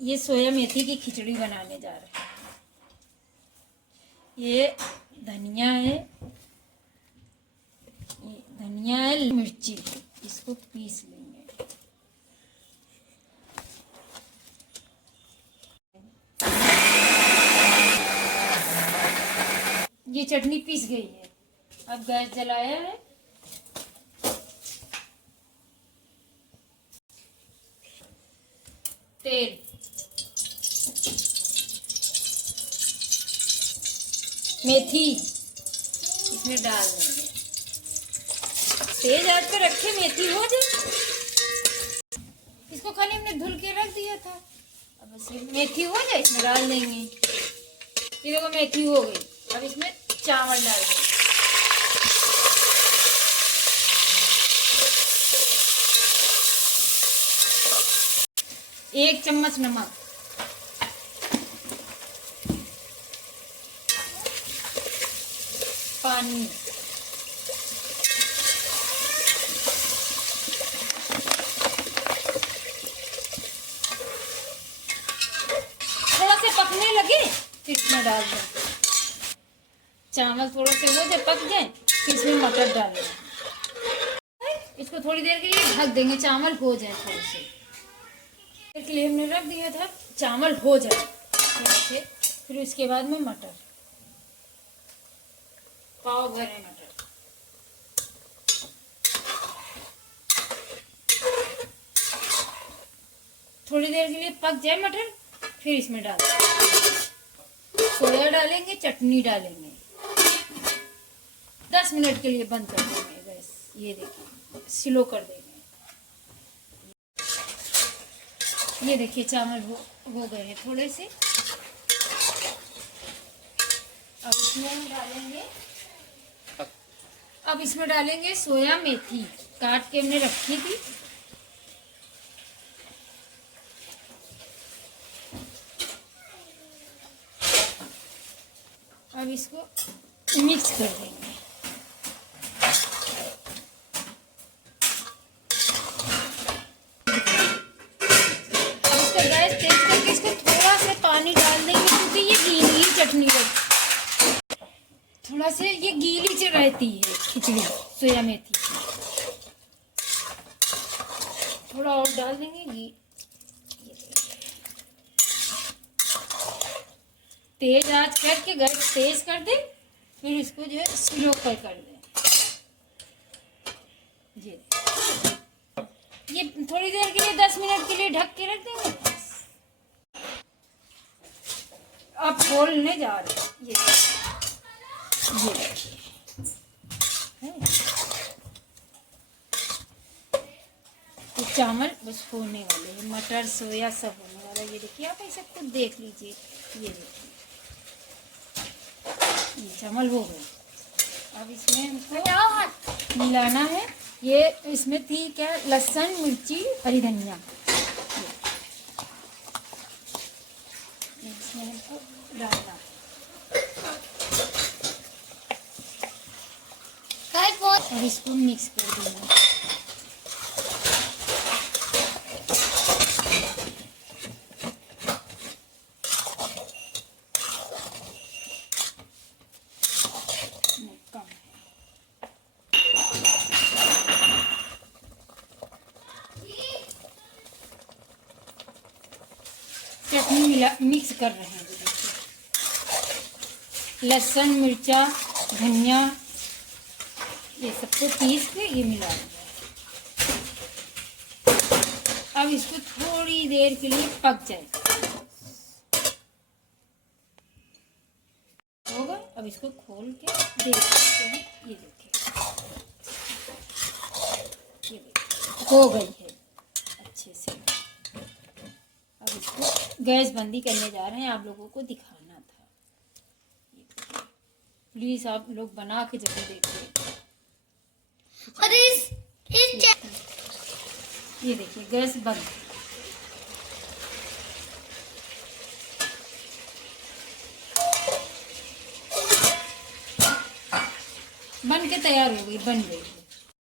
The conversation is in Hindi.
ये सोया मेथी की खिचड़ी बनाने जा रहे हैं। ये धनिया है, मिर्ची, इसको पीस लेंगे। ये चटनी पीस गई है। अब गैस जलाया है। तेल, मेथी इसमें डाल देंगे। तेज आंच पे रखे, मेथी हो जाए। इसको खाली हमने धुल के रख दिया था। अब ऐसे मेथी हो जाए, इसमें डाल देंगे। ये देखो मेथी हो गई। अब इसमें चावल डाल देंगे। एक चम्मच नमक, पानी, थोड़ा से पकने लगे फिर इसमें डाल दें। चावल थोड़ा से हो जाए, पक जाए, फिर इसमें मटर डाल दें। इसको थोड़ी देर के लिए ढक देंगे, चावल हो जाए थोड़े से। के लिए हमने रख दिया था, चावल हो जाए थोड़ा से। फिर उसके बाद में मटर, पाव भर है मटर। थोड़ी देर के लिए पक जाए मटर, फिर इसमें डाल सोया डालेंगे, चटनी डालेंगे। 10 मिनट के लिए बंद कर देंगे गैस। ये देखिए स्लो कर देंगे। ये देखिए चावल हो गए हैं थोड़े से। अब इसमें डालेंगे सोया मेथी, काट के हमने रखी थी। अब इसको मिक्स कर देंगे। इसका गैस तेज करके इसको थोड़ा सा पानी डाल देंगे, क्योंकि ये गीली चटनी रहती, थोड़ा से ये गीली सी रहती है खिचड़ी सोया मेथी। थोड़ा और डाल देंगे तेज आंच करके गैस तेज कर दें, फिर इसको जो है स्लो पर कर दें। ये थोड़ी देर के लिए 10 मिनट के लिए ढक के रख देंगे। अब खोलने जा रहे हैं। ये देखिए तो चावल बस होने वाले हैं, मटर सोया सब होने वाला है। ये देखिए, आप ऐसे खुद देख लीजिए। ये देखिए ये चावल हो गए। अब इसमें हमको मिलाना है। ये इसमें थी क्या, लहसुन, मिर्ची, हरी धनिया। इसमें हमको डालना और इसको मिक्स कर देंगे। चटनी मिक्स कर रहे हैं। लहसुन, मिर्चा, धनिया, ये सबको पीस के ये मिला देंगे। अब इसको थोड़ी देर के लिए पक जाए होगा। अब इसको खोल के देख सकते हैं। ये देखिए, ये देखिए हो गई है अच्छे से। अब इसको गैस बंदी करने जा रहे हैं। आप लोगों को दिखाना था, प्लीज आप लोग बना के जरूर देखिए। और ये देखिए गैस बंद। बन के तैयार हो गई, बन गई।